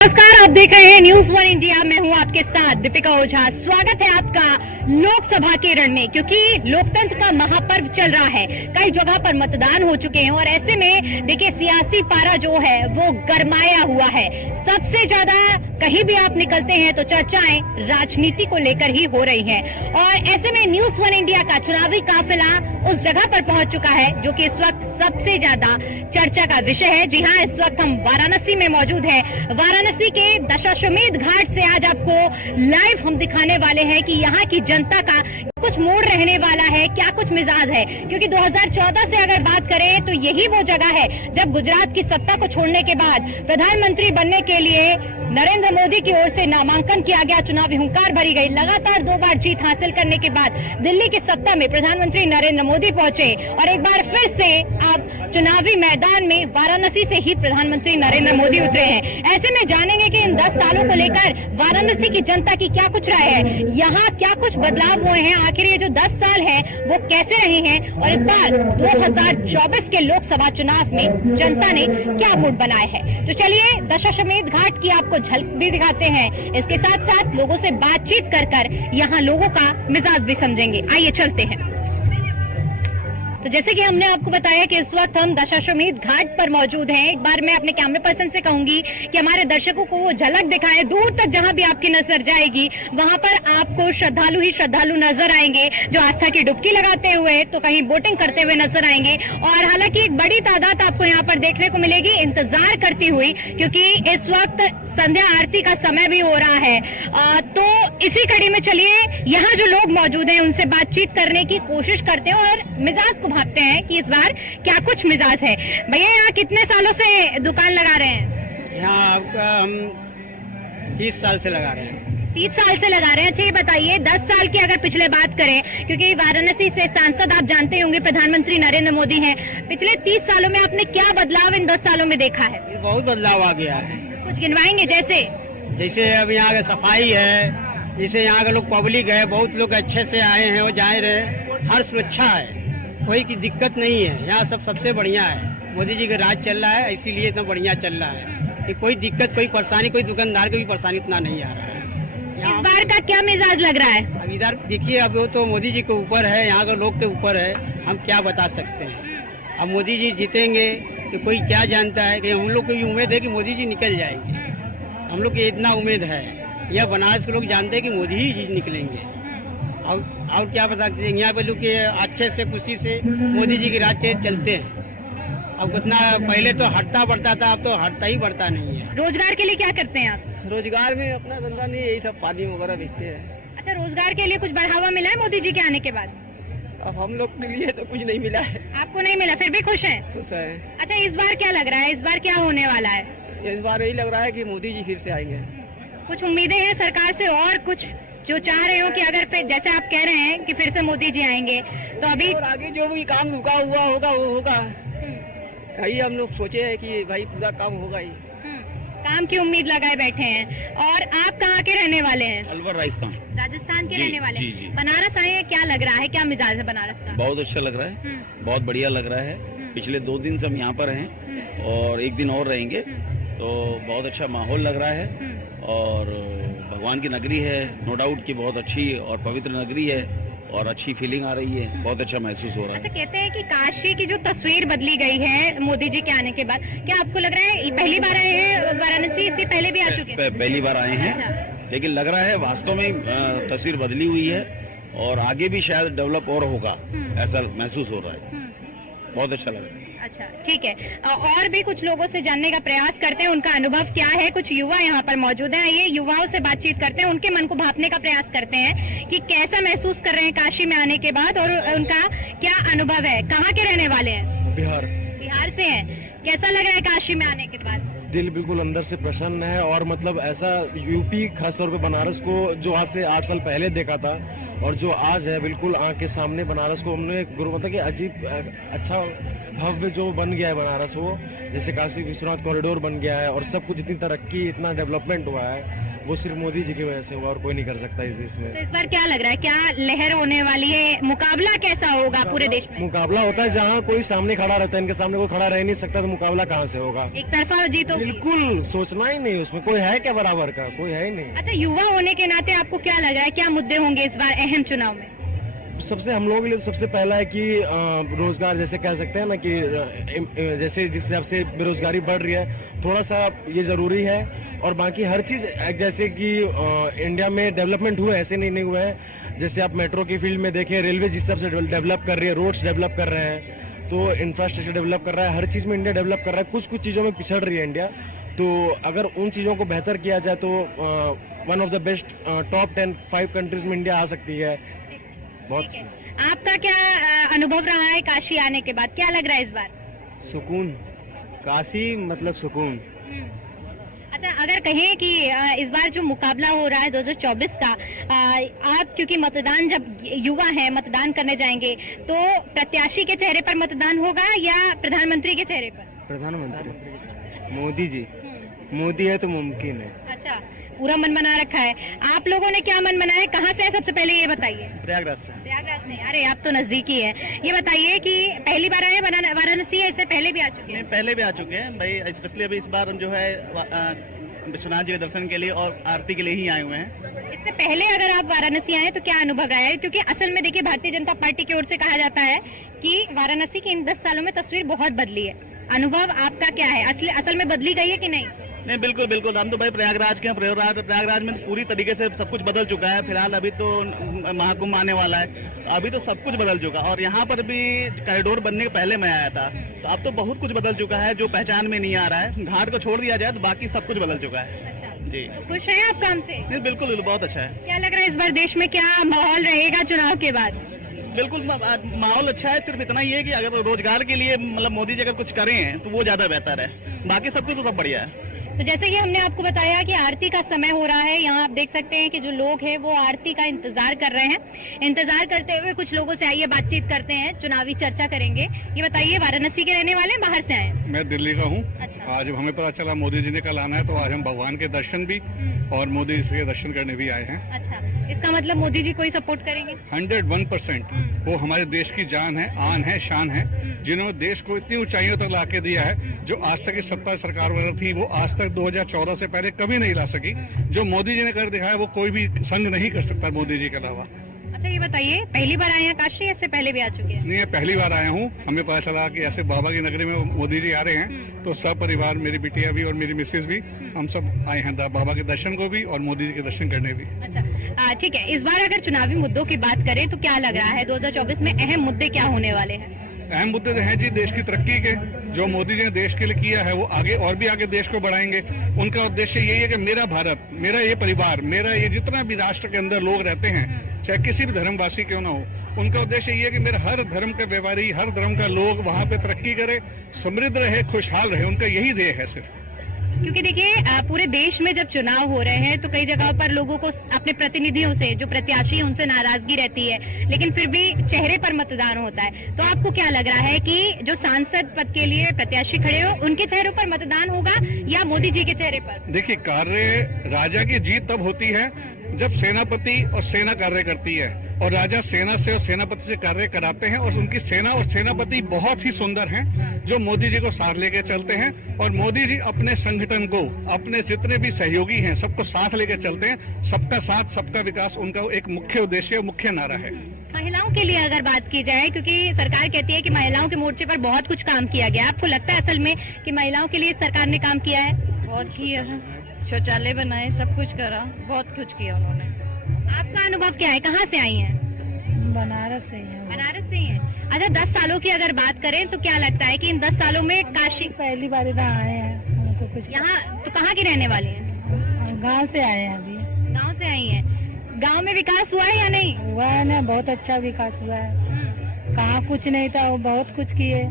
नमस्कार, आप देख रहे हैं न्यूज वन इंडिया। मैं हूं आपके साथ दीपिका ओझा। स्वागत है आपका लोकसभा के रण में, क्योंकि लोकतंत्र का महापर्व चल रहा है। कई जगह पर मतदान हो चुके हैं और ऐसे में देखिए सियासी पारा जो है वो गरमाया हुआ है। सबसे ज्यादा कहीं भी आप निकलते हैं तो चर्चाएं राजनीति को लेकर ही हो रही हैं और ऐसे में न्यूज वन इंडिया का चुनावी काफिला उस जगह पर पहुंच चुका है जो कि इस वक्त सबसे ज्यादा चर्चा का विषय है। जी हाँ, इस वक्त हम वाराणसी में मौजूद है। वाराणसी के दशाश्वमेध घाट से आज आपको लाइव हम दिखाने वाले हैं कि यहाँ की जनता का कुछ मूड रहने वाला है, क्या कुछ मिजाज है। क्योंकि 2014 से अगर बात करें तो यही वो जगह है जब गुजरात की सत्ता को छोड़ने के बाद प्रधानमंत्री बनने के लिए नरेंद्र मोदी की ओर से नामांकन किया गया, चुनावी हुंकार भरी गई। लगातार 2 बार जीत हासिल करने के बाद दिल्ली की सत्ता में प्रधानमंत्री नरेंद्र मोदी पहुंचे और एक बार फिर से अब चुनावी मैदान में वाराणसी से ही प्रधानमंत्री नरेंद्र मोदी उतरे हैं। ऐसे में जानेंगे कि इन 10 सालों को लेकर वाराणसी की जनता की क्या कुछ राय है, यहाँ क्या कुछ बदलाव हुए हैं, आखिर ये जो 10 साल है वो कैसे रहे हैं और इस बार 2024 के लोकसभा चुनाव में जनता ने क्या मूड बनाया है। तो चलिए दशाश्वमेध घाट की आपको झलक भी दिखाते हैं, इसके साथ साथ लोगों से बातचीत कर यहाँ लोगों का मिजाज भी समझेंगे। आइए चलते हैं। तो जैसे कि हमने आपको बताया कि इस वक्त हम दशाश्वमेध घाट पर मौजूद हैं। एक बार मैं अपने कैमरे पर्सन से कहूंगी कि हमारे दर्शकों को वो झलक दिखाएं, दूर तक जहां भी आपकी नजर जाएगी वहां पर आपको श्रद्धालु ही श्रद्धालु नजर आएंगे जो आस्था की डुबकी लगाते हुए तो कहीं बोटिंग करते हुए नजर आएंगे। और हालांकि एक बड़ी तादाद आपको यहाँ पर देखने को मिलेगी इंतजार करती हुई, क्योंकि इस वक्त संध्या आरती का समय भी हो रहा है। तो इसी कड़ी में चलिए यहाँ जो लोग मौजूद हैं उनसे बातचीत करने की कोशिश करते हैं और मिजाज भापते हैं कि इस बार क्या कुछ मिजाज है। भैया, यहाँ कितने सालों से दुकान लगा रहे हैं? यहाँ आपका हम 30 साल से लगा रहे हैं। 30 साल से लगा रहे हैं। अच्छा, ये बताइए 10 साल की अगर पिछले बात करें, क्योंकि वाराणसी से सांसद आप जानते होंगे प्रधानमंत्री नरेंद्र मोदी हैं, पिछले 30 सालों में आपने क्या बदलाव इन 10 सालों में देखा है? बहुत बदलाव आ गया है। कुछ गिनवाएंगे? जैसे अब यहाँ का सफाई है, जैसे यहाँ के लोग पब्लिक है, बहुत लोग अच्छे से आए हैं, वो जा रहे, हर सुरक्षा है, कोई की दिक्कत नहीं है। यहाँ सबसे बढ़िया है, मोदी जी का राज चल रहा है, इसीलिए इतना बढ़िया चल रहा है कि कोई दिक्कत, कोई परेशानी, कोई दुकानदार को भी परेशानी इतना नहीं आ रहा है। इस बार का क्या मिजाज लग रहा है? अब इधर देखिए, अब वो तो मोदी जी के ऊपर है, यहाँ के लोग के ऊपर है, हम क्या बता सकते हैं। अब मोदी जी जीतेंगे कि कोई क्या जानता है कि हम लोग को भी उम्मीद है कि मोदी जी निकल जाएंगे। हम लोग की इतना उम्मीद है, यह बनारस के लोग जानते हैं कि मोदी ही निकलेंगे। और क्या बता सकते हैं, यहाँ पे लोग अच्छे से खुशी से मोदी जी के राज चलते हैं। अब उतना पहले तो हटता बढ़ता था, अब तो हटता ही बढ़ता नहीं है। रोजगार के लिए क्या करते हैं आप? रोजगार में अपना धंधा नहीं, यही सब पानी वगैरह बेचते हैं। अच्छा, रोजगार के लिए कुछ बढ़ावा मिला है मोदी जी के आने के बाद? अब हम लोग के लिए तो कुछ नहीं मिला है। आपको नहीं मिला, फिर भी खुश हैं? खुश है। अच्छा, इस बार क्या लग रहा है, इस बार क्या होने वाला है? इस बार यही लग रहा है कि मोदी जी फिर से आएंगे। कुछ उम्मीदें हैं सरकार से और कुछ जो चाह रहे हो कि अगर फिर जैसे आप कह रहे हैं कि फिर से मोदी जी आएंगे तो अभी और आगे जो भी काम रुका हुआ होगा वो होगा। यही हम लोग सोचे हैं कि भाई पूरा काम होगा ही। काम की उम्मीद लगाए बैठे हैं। और आप कहाँ के रहने वाले हैं? अलवर, राजस्थान। राजस्थान के रहने वाले जी, जी। बनारस आए हैं, क्या लग रहा है, क्या मिजाज है बनारस का? बहुत अच्छा लग रहा है, बहुत बढ़िया लग रहा है। पिछले 2 दिन से हम यहाँ पर हैं और 1 दिन और रहेंगे, तो बहुत अच्छा माहौल लग रहा है। और भगवान की नगरी है, नो डाउट की बहुत अच्छी और पवित्र नगरी है और अच्छी फीलिंग आ रही है, बहुत अच्छा महसूस हो रहा है। अच्छा, कहते हैं कि काशी की जो तस्वीर बदली गई है मोदी जी के आने के बाद, क्या आपको लग रहा है पहली बार आए हैं वाराणसी, इससे पहले भी आ चुके हैं? पहली बार आए हैं, लेकिन लग रहा है वास्तव में तस्वीर बदली हुई है और आगे भी शायद डेवलप और होगा, ऐसा महसूस हो रहा है। बहुत अच्छा लग रहा है। अच्छा, ठीक है। और भी कुछ लोगों से जानने का प्रयास करते हैं, उनका अनुभव क्या है। कुछ युवा यहाँ पर मौजूद हैं, ये युवाओं से बातचीत करते हैं, उनके मन को भापने का प्रयास करते हैं कि कैसा महसूस कर रहे हैं काशी में आने के बाद और उनका क्या अनुभव है। कहाँ के रहने वाले हैं? बिहार से हैं। कैसा लग रहा है काशी में आने के बाद? दिल बिल्कुल अंदर से प्रसन्न है। और मतलब ऐसा यूपी खासतौर पे बनारस को जो आज से 8 साल पहले देखा था और जो आज है बिल्कुल आंख के सामने बनारस को हमने गुरु मतलब कि अजीब अच्छा भव्य जो बन गया है बनारस, वो जैसे काशी विश्वनाथ कॉरिडोर बन गया है और सब कुछ इतनी तरक्की, इतना डेवलपमेंट हुआ है, वो सिर्फ मोदी जी की वजह से हुआ और कोई नहीं कर सकता इस देश में। तो इस बार क्या लग रहा है, क्या लहर होने वाली है, मुकाबला कैसा होगा पूरे देश में? मुकाबला होता है जहाँ कोई सामने खड़ा रहता है, इनके सामने कोई खड़ा रह नहीं सकता, तो मुकाबला कहाँ से होगा? एक तरफा जीत होगी। बिल्कुल, सोचना ही नहीं, उसमें कोई है क्या बराबर का? कोई है ही नहीं। अच्छा, युवा होने के नाते आपको क्या लग रहा है, क्या मुद्दे होंगे इस बार अहम चुनाव में? सबसे हम लोगों के लिए तो सबसे पहला है कि रोजगार, जैसे कह सकते हैं ना कि जैसे जिस हिसाब से बेरोजगारी बढ़ रही है, थोड़ा सा ये जरूरी है। और बाकी हर चीज, जैसे कि इंडिया में डेवलपमेंट हुए, ऐसे नहीं हुए हैं। जैसे आप मेट्रो की फील्ड में देखें, रेलवे जिस हिसाब से डेवलप कर रही है, रोड्स डेवलप कर रहे हैं, तो इंफ्रास्ट्रक्चर डेवलप कर रहा है, हर चीज में इंडिया डेवलप कर रहा है। कुछ कुछ चीजों में पिछड़ रही है इंडिया, तो अगर उन चीजों को बेहतर किया जाए तो one of the best top 5 countries में इंडिया आ सकती है। बहुत। आपका क्या अनुभव रहा है काशी आने के बाद, क्या लग रहा है इस बार? सुकून, काशी मतलब सुकून। अच्छा, अगर कहें कि इस बार जो मुकाबला हो रहा है 2024 का, आप क्योंकि मतदान, जब युवा हैं मतदान करने जाएंगे, तो प्रत्याशी के चेहरे पर मतदान होगा या प्रधानमंत्री के चेहरे पर? प्रधानमंत्री मोदी जी, मोदी है तो मुमकिन है। अच्छा, पूरा मन बना रखा है। आप लोगों ने क्या मन बनाया, कहाँ से है सबसे पहले ये बताइए? प्रयागराज से। प्रयागराज से। अरे आप तो नजदीकी है। ये बताइए कि पहली बार आए वाराणसी, इससे पहले भी आ चुके हैं? पहले भी आ चुके हैं भाई, स्पेशली अभी इस बार हम जो है विश्वनाथ जी के दर्शन के लिए और आरती के लिए ही आए हुए हैं। इससे पहले अगर आप वाराणसी आए तो क्या अनुभव रहा है? क्योंकि असल में देखिए, भारतीय जनता पार्टी की ओर से कहा जाता है कि वाराणसी की इन 10 सालों में तस्वीर बहुत बदली है। अनुभव आपका क्या है, असल में बदली गई है कि नहीं? नहीं, बिल्कुल बिल्कुल, हम तो भाई प्रयागराज के हैं। प्रयागराज में पूरी तरीके से सब कुछ बदल चुका है। फिलहाल अभी तो महाकुंभ आने वाला है, तो अभी तो सब कुछ बदल चुका। और यहाँ पर भी कॉरिडोर बनने के पहले मैं आया था, तो अब तो बहुत कुछ बदल चुका है जो पहचान में नहीं आ रहा है। घाट को छोड़ दिया जाए तो बाकी सब कुछ बदल चुका है। जी, तो खुश हैं आप काम से? नहीं, बिल्कुल बहुत अच्छा है। क्या लग रहा है इस बार देश में क्या माहौल रहेगा चुनाव के बाद? बिल्कुल माहौल अच्छा है। सिर्फ इतना ही है कि अगर रोजगार के लिए मतलब मोदी जी अगर कुछ करें तो वो ज्यादा बेहतर है, बाकी सब कुछ तो सब बढ़िया है। तो जैसे कि हमने आपको बताया कि आरती का समय हो रहा है, यहाँ आप देख सकते हैं कि जो लोग हैं वो आरती का इंतजार कर रहे हैं। इंतजार करते हुए कुछ लोगों से आइए बातचीत करते हैं, चुनावी चर्चा करेंगे। ये बताइए, वाराणसी के रहने वाले हैं, बाहर से आए? मैं दिल्ली का हूँ। अच्छा। आज हमें पता चला मोदी जी ने कल आना है, तो आज हम भगवान के दर्शन भी और मोदी जी के दर्शन करने भी आए हैं। अच्छा, इसका मतलब मोदी जी को ही सपोर्ट करेंगे? 101%। वो हमारे देश की जान है, आन है, शान है, जिन्होंने देश को इतनी ऊंचाइयों तक ला के दिया है, जो आज तक की सत्ता सरकार वगैरह थी वो आज तक 2014 से पहले कभी नहीं ला सकी। जो मोदी जी ने कर दिखाया वो कोई भी संग नहीं कर सकता मोदी जी के अलावा। अच्छा, ये बताइए, पहली बार आए हैं काशी, इससे पहले भी आ चुके हैं? नहीं, पहली बार आया हूँ। हमें पता चला कि ऐसे बाबा की नगरी में मोदी जी आ रहे हैं, तो सब परिवार, मेरी बिटिया भी और मेरी मिसेज भी, हम सब आए हैं बाबा के दर्शन को भी और मोदी जी के दर्शन करने भी। अच्छा, ठीक है। इस बार अगर चुनावी मुद्दों की बात करें तो क्या लग रहा है 2024 में अहम मुद्दे क्या होने वाले हैं? अहम मुद्दे तो हैं जी देश की तरक्की के। जो मोदी जी ने देश के लिए किया है वो आगे और भी आगे देश को बढ़ाएंगे। उनका उद्देश्य यही है कि मेरा भारत, मेरा ये परिवार, मेरा ये जितना भी राष्ट्र के अंदर लोग रहते हैं, चाहे किसी भी धर्मवासी क्यों ना हो, उनका उद्देश्य ये है कि मेरा हर धर्म का व्यापारी, हर धर्म का लोग वहाँ पे तरक्की करे, समृद्ध रहे, खुशहाल रहे। उनका यही ध्येय है सिर्फ। क्योंकि देखिए, पूरे देश में जब चुनाव हो रहे हैं तो कई जगहों पर लोगों को अपने प्रतिनिधियों से, जो प्रत्याशी हैं, उनसे नाराजगी रहती है, लेकिन फिर भी चेहरे पर मतदान होता है। तो आपको क्या लग रहा है कि जो सांसद पद के लिए प्रत्याशी खड़े हो, उनके चेहरों पर मतदान होगा या मोदी जी के चेहरे पर? देखिए, कार्य राजा की जीत तब होती है जब सेनापति और सेना कार्य करती है, और राजा सेना से और सेनापति से कार्य कराते हैं, और उनकी सेना और सेनापति बहुत ही सुंदर हैं जो मोदी जी को साथ लेके चलते हैं। और मोदी जी अपने संगठन को, अपने जितने भी सहयोगी हैं, सबको साथ लेके चलते हैं। सबका साथ, सबका विकास उनका एक मुख्य उद्देश्य, मुख्य नारा है। महिलाओं के लिए अगर बात की जाए, क्योंकि सरकार कहती है कि महिलाओं के मोर्चे पर बहुत कुछ काम किया गया, आपको लगता है असल में कि महिलाओं के लिए सरकार ने काम किया है? बहुत किया है, शौचालय बनाए, सब कुछ करा, बहुत कुछ किया उन्होंने। आपका अनुभव क्या है, कहाँ से आई हैं? बनारस से ही है। बनारस से ही हैं। अच्छा, 10 सालों की अगर बात करें तो क्या लगता है कि इन 10 सालों में काशी, पहली बार इधर आए हैं, हमको कुछ यहाँ तो कहाँ की रहने वाली हैं? गांव से आए हैं अभी। गांव से आई हैं। गांव में विकास हुआ है या नहीं? हुआ है ना, बहुत अच्छा विकास हुआ है। कहाँ कुछ नहीं था, वो बहुत कुछ किए।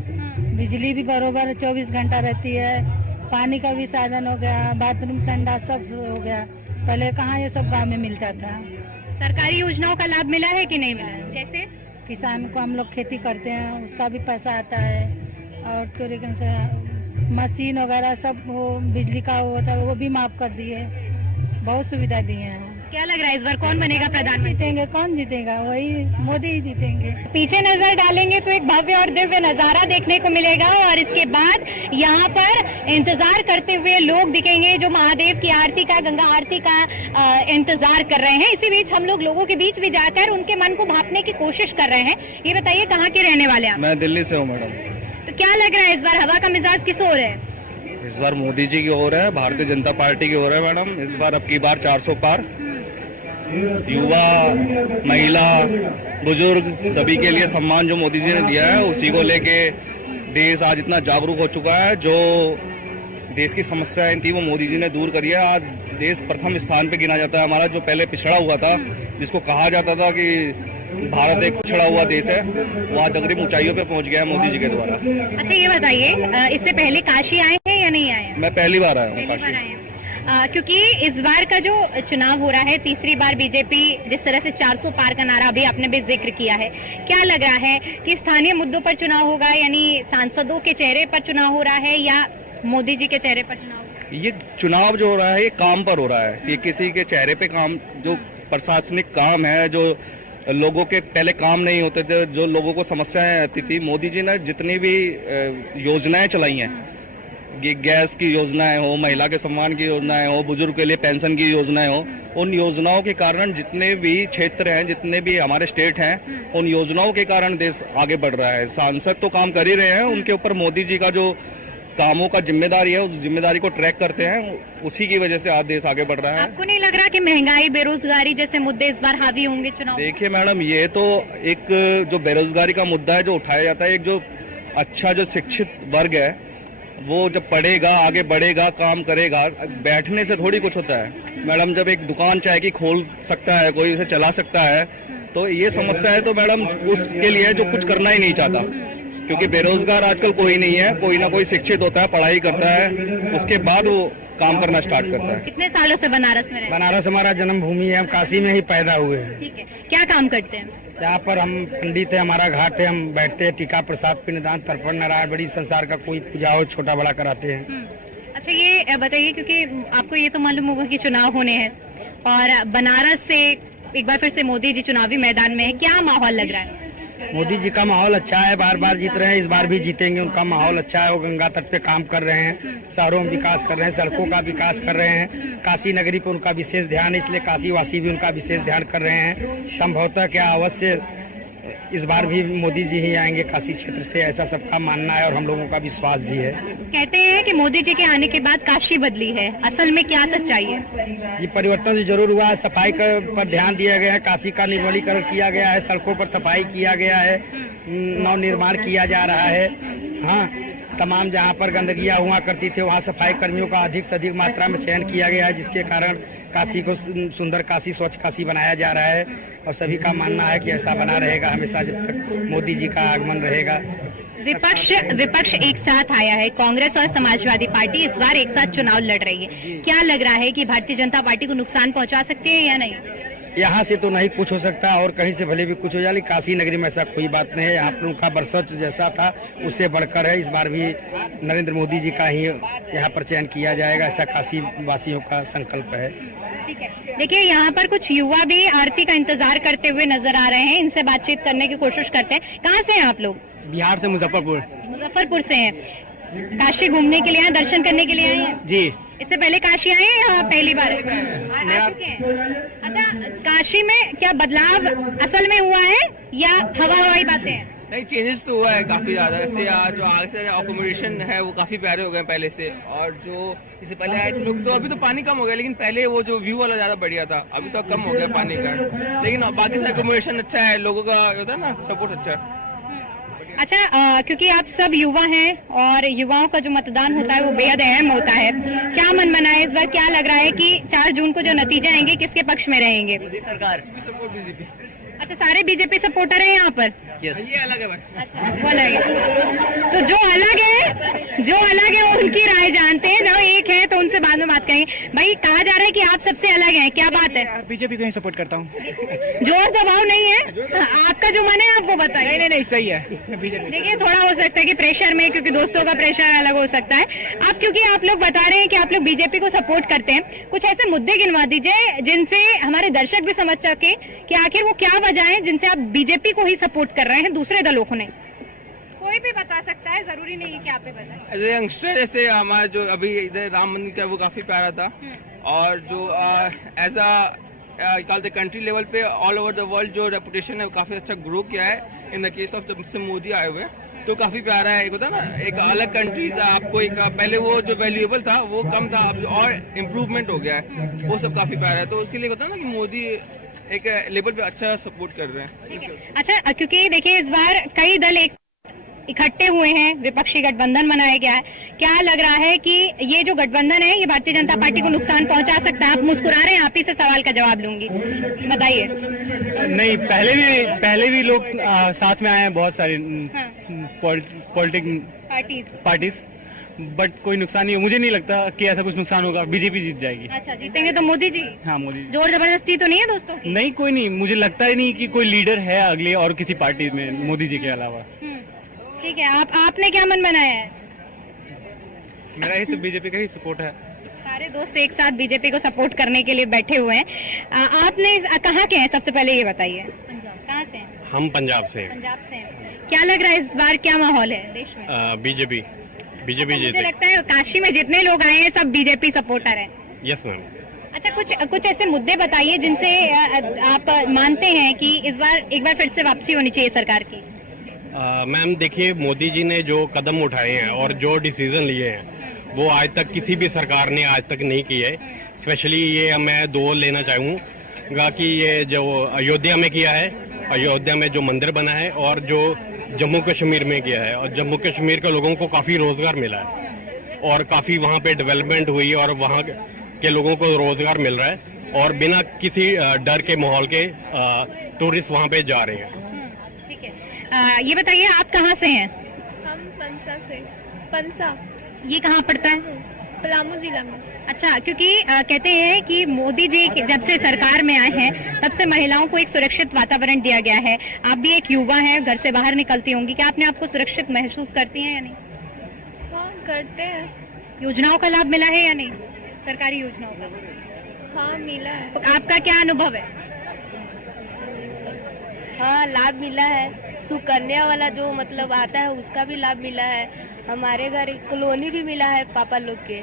बिजली भी बरोबर 24 घंटा रहती है, पानी का भी साधन हो गया, बाथरूम संडास सब हो गया। पहले कहाँ ये सब गांव में मिलता था। सरकारी योजनाओं का लाभ मिला है कि नहीं मिला है? जैसे किसान को, हम लोग खेती करते हैं, उसका भी पैसा आता है। और तरीके से मशीन वगैरह सब, वो बिजली का होता है, वो भी माफ कर दिए। बहुत सुविधा दिए हैं। क्या लग रहा है इस बार कौन बनेगा प्रधानमंत्री? जीतेंगे, कौन जीतेगा? वही मोदी ही जीतेंगे। पीछे नजर डालेंगे तो एक भव्य और दिव्य नजारा देखने को मिलेगा और इसके बाद यहाँ पर इंतजार करते हुए लोग दिखेंगे जो महादेव की आरती का, गंगा आरती का इंतजार कर रहे हैं। इसी बीच हम लोग लोगों के बीच भी जाकर उनके मन को भांपने की कोशिश कर रहे हैं। ये बताइए कहाँ के रहने वाले हैं आप? मैं दिल्ली से हूँ मैडम। तो क्या लग रहा है इस बार हवा का मिजाज किस ओर है? इस बार मोदी जी की ओर है, भारतीय जनता पार्टी की ओर है मैडम। इस बार अब की बार 400 पार। युवा, महिला, बुजुर्ग सभी के लिए सम्मान जो मोदी जी ने दिया है, उसी को लेके देश आज इतना जागरूक हो चुका है। जो देश की समस्याएं थी वो मोदी जी ने दूर करी है। आज देश प्रथम स्थान पे गिना जाता है हमारा, जो पहले पिछड़ा हुआ था, जिसको कहा जाता था कि भारत एक पिछड़ा हुआ देश है, वो आज अग्रिम ऊंचाइयों पे पहुंच गया है मोदी जी के द्वारा। अच्छा ये बताइए, इससे पहले काशी आए हैं या नहीं आए हैं? मैं पहली बार आया हूँ पहली बार काशी। आए हैं। क्योंकि इस बार का जो चुनाव हो रहा है, तीसरी बार बीजेपी जिस तरह से 400 पार का नारा अभी आपने भी जिक्र किया है, क्या लग रहा है कि स्थानीय मुद्दों पर चुनाव होगा, यानी सांसदों के चेहरे पर चुनाव हो रहा है या मोदी जी के चेहरे पर चुनाव होगा? ये चुनाव जो हो रहा है ये काम पर हो रहा है। ये किसी के चेहरे पे काम, जो प्रशासनिक काम है, जो लोगों के पहले काम नहीं होते थे, जो लोगों को समस्याएं आती थी, मोदी जी ने जितनी भी योजनाएं चलाई हैं, ये गैस की योजनाएं हो, महिला के सम्मान की योजनाएं हो, बुजुर्ग के लिए पेंशन की योजनाएं हो, उन योजनाओं के कारण जितने भी क्षेत्र हैं, जितने भी हमारे स्टेट हैं, उन योजनाओं के कारण देश आगे बढ़ रहा है। सांसद तो काम कर ही रहे हैं, उनके ऊपर मोदी जी का जो कामों का जिम्मेदारी है, उस जिम्मेदारी को ट्रैक करते हैं, उसी की वजह से आज देश आगे बढ़ रहा है। आपको नहीं लग रहा कि महंगाई, बेरोजगारी जैसे मुद्दे इस बार हावी होंगे चुनाव? देखिए मैडम, ये तो एक जो बेरोजगारी का मुद्दा है जो उठाया जाता है, एक जो अच्छा जो शिक्षित वर्ग है वो जब पढ़ेगा, आगे बढ़ेगा, काम करेगा, बैठने से थोड़ी कुछ होता है मैडम। जब एक दुकान चाय की खोल सकता है कोई, उसे चला सकता है, तो ये समस्या है। तो मैडम उसके लिए जो कुछ करना ही नहीं चाहता, क्योंकि बेरोजगार आजकल कोई नहीं है, कोई ना कोई शिक्षित होता है, पढ़ाई करता है, उसके बाद वो काम करना स्टार्ट करता है। कितने सालों से बनारस में रहते हैं? बनारस हमारा जन्मभूमि है, हम काशी में ही पैदा हुए हैं। ठीक है, क्या काम करते हैं? यहाँ पर हम पंडित है, हमारा घाट है, हम बैठते हैं, टीका प्रसाद पिंडदान तर्पण नारायण बड़ी संसार का कोई पूजा हो छोटा बड़ा कराते हैं। अच्छा ये बताइए, क्योंकि आपको ये तो मालूम होगा कि चुनाव होने हैं और बनारस से एक बार फिर से मोदी जी चुनावी मैदान में है, क्या माहौल लग रहा है? मोदी जी का माहौल अच्छा है, बार बार जीत रहे हैं, इस बार भी जीतेंगे। उनका माहौल अच्छा है, वो गंगा तट पे काम कर रहे हैं, शहरों में विकास कर रहे हैं, सड़कों का विकास कर रहे हैं, काशी नगरी पे उनका विशेष ध्यान है, इसलिए काशी वासी भी उनका विशेष ध्यान कर रहे हैं। संभवतः क्या अवश्य इस बार भी मोदी जी ही आएंगे काशी क्षेत्र से, ऐसा सबका मानना है और हम लोगों का विश्वास भी है। कहते हैं कि मोदी जी के आने के बाद काशी बदली है, असल में क्या सच्चाई है? ये परिवर्तन तो जरूर हुआ है, सफाई पर ध्यान दिया गया है, काशी का निर्मलीकरण किया गया है, सड़कों पर सफाई किया गया है, नव निर्माण किया जा रहा है। हाँ, तमाम जहाँ पर गंदगियाँ हुआ करती थी वहाँ सफाई कर्मियों का अधिक से अधिक मात्रा में चयन किया गया है, जिसके कारण काशी को सुंदर काशी, स्वच्छ काशी बनाया जा रहा है और सभी का मानना है कि ऐसा बना रहेगा हमेशा जब तक मोदी जी का आगमन रहेगा। विपक्ष एक साथ आया है, कांग्रेस और समाजवादी पार्टी इस बार एक साथ चुनाव लड़ रही है। क्या लग रहा है कि भारतीय जनता पार्टी को नुकसान पहुंचा सकती है या नहीं? यहाँ से तो नहीं कुछ हो सकता और कहीं से भले भी कुछ हो जाए, लेकिन काशी नगरी में ऐसा कोई बात नहीं है। यहाँ पर उनका वर्चस्व जैसा था उससे बढ़कर है, इस बार भी नरेंद्र मोदी जी का ही यहाँ पर चयन किया जाएगा, ऐसा काशी वासियों का संकल्प है। ठीक है, देखिए यहाँ पर कुछ युवा भी आरती का इंतजार करते हुए नजर आ रहे हैं, इनसे बातचीत करने की कोशिश करते हैं। कहाँ से हैं आप लोग? बिहार से मुजफ्फरपुर। मुजफ्फरपुर से हैं, काशी घूमने के लिए आए, दर्शन करने के लिए आए हैं? जी। इससे पहले काशी आए हैं या पहली बार आ चुके हैं? अच्छा, काशी में क्या बदलाव असल में हुआ है या हवाई बातें हैं? नहीं, चेंजेस तो हुआ है काफी ज्यादा। जैसे जो आगे से अकोमोडेशन है वो काफी प्यारे हो गए पहले से, और जो इससे पहले आए थे लोग तो अभी तो पानी कम हो गया, लेकिन पहले वो जो व्यू वाला ज्यादा बढ़िया था, अभी तो कम हो गया पानी का, लेकिन बाकी से अकोमोडेशन अच्छा है, लोगों का होता है ना सपोर्ट अच्छा है। अच्छा, क्योंकि आप सब युवा हैं और युवाओं का जो मतदान होता है वो बेहद अहम होता है, क्या मन बना है इस बार? क्या लग रहा है कि 4 जून को जो नतीजे आएंगे किसके पक्ष में रहेंगे? सरकार सपोर्ट बीजेपी। अच्छा, सारे बीजेपी सपोर्टर हैं यहाँ पर? ये अलग है बस। अच्छा, वो अलग है। तो जो अलग है वो उनकी राय जानते हैं ना, एक है तो उनसे बाद में बात करेंगे। भाई, कहा जा रहा है कि आप सबसे अलग हैं, क्या बात है? बीजेपी को ही सपोर्ट करता हूँ। जोर दबाव नहीं है, आपका जो मन है आप वो बताइए। नहीं, सही है बीजेपी। देखिए, थोड़ा हो सकता है कि प्रेशर में, क्योंकि दोस्तों का प्रेशर अलग हो सकता है। अब क्योंकि आप लोग बता रहे हैं कि आप लोग बीजेपी को सपोर्ट करते हैं, कुछ ऐसे मुद्दे गिनवा दीजिए जिनसे हमारे दर्शक भी समझ सके कि आखिर वो क्या वजह है जिनसे आप बीजेपी को ही सपोर्ट कर रहे हैं, दूसरे दलों को नहीं। कोई भी बता सकता है, जरूरी नहीं है कि आप ही बताएं। एज ए यंगस्टर, जैसे हमारा जो अभी इधर राम मंदिर का वो काफी प्यारा था, और जो एज अ कंट्री लेवल पे ऑल ओवर द वर्ल्ड जो रेपुटेशन है वो काफी अच्छा ग्रो किया है। इन द केस ऑफ जब से मोदी आए हुए तो काफी प्यारा है। एक होता ना, एक अलग कंट्रीज आपको एक पहले वो जो वैल्यूएबल था वो कम था, अब और इम्प्रूवमेंट हो गया है, वो सब काफी प्यारा है। तो उसके लिए होता है ना कि मोदी एक लेवल पे अच्छा सपोर्ट कर रहे हैं। अच्छा, क्योंकि देखिए इस बार कई दल एक इकट्ठे हुए हैं, विपक्षी गठबंधन बनाया गया है। क्या लग रहा है कि ये जो गठबंधन है ये भारतीय जनता पार्टी को नुकसान पहुंचा सकता है? आप मुस्कुरा रहे हैं, आप ही से सवाल का जवाब लूंगी, बताइए। नहीं, पहले भी लोग साथ में आए हैं, बहुत सारी पॉलिटिक्स पार्टीज, बट कोई नुकसान नहीं है। मुझे नहीं लगता कि ऐसा कुछ नुकसान होगा। बीजेपी जीत जाएगी। अच्छा, जीतेंगे तो मोदी जी? हाँ, मोदी। जोर जबरदस्ती तो नहीं है दोस्तों की? नहीं, कोई नहीं, मुझे लगता ही नहीं कि कोई लीडर है अगले और किसी पार्टी में मोदी जी के अलावा। ठीक है, आपने क्या मन बनाया है? मेरा ही तो बीजेपी का ही सपोर्ट है। सारे दोस्त एक साथ बीजेपी को सपोर्ट करने के लिए बैठे हुए हैं। आपने कहाँ के हैं, सबसे पहले ये बताइए। कहाँ से हैं? हम पंजाब से पंजाब से हैं। क्या लग रहा है इस बार क्या माहौल है देश में? बीजेपी मुझे लगता है काशी में जितने लोग आए हैं सब बीजेपी सपोर्टर हैं। Yes ma'am. अच्छा, कुछ ऐसे मुद्दे बताइए जिनसे आप मानते हैं कि इस बार एक बार फिर से वापसी होनी चाहिए सरकार की। मैम देखिए, मोदी जी ने जो कदम उठाए हैं और जो डिसीजन लिए हैं वो आज तक किसी भी सरकार ने आज तक नहीं किए। स्पेशली ये मैं दो लेना चाहूँगा कि ये जो अयोध्या में किया है, अयोध्या में जो मंदिर बना है, और जो जम्मू कश्मीर में किया है, और जम्मू कश्मीर के लोगों को काफ़ी रोजगार मिला है और काफ़ी वहाँ पे डेवलपमेंट हुई और वहाँ के लोगों को रोजगार मिल रहा है, और बिना किसी डर के माहौल के टूरिस्ट वहाँ पे जा रहे हैं। ठीक है, ये बताइए आप कहाँ से हैं? हम पंसा से। पंसा ये कहाँ पड़ता है? पलामू जिला में। अच्छा, क्योंकि कहते हैं कि मोदी जी जब से सरकार में आए हैं तब से महिलाओं को एक सुरक्षित वातावरण दिया गया है। आप भी एक युवा हैं, घर से बाहर निकलती होंगी, क्या आपने आपको सुरक्षित महसूस करती हैं या नहीं? हाँ, करते हैं। योजनाओं का लाभ मिला है या नहीं, सरकारी योजनाओं का? हाँ, मिला है। आपका क्या अनुभव है? हाँ, लाभ मिला है। सुकन्या वाला जो मतलब आता है उसका भी लाभ मिला है। हमारे घर कॉलोनी भी मिला है पापा लोग के,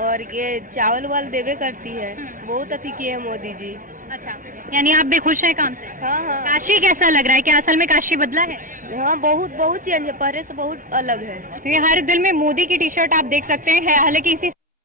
और ये चावल वाल देवे करती है। बहुत अति किए है मोदी जी। अच्छा, यानी आप भी खुश हैं काम से? हाँ हाँ। काशी कैसा लग रहा है? क्या असल में काशी बदला है? हाँ, बहुत बहुत चेंज है, पहले से बहुत अलग है। क्योंकि हर दिल में मोदी की टी शर्ट आप देख सकते हैं, हालांकि इसी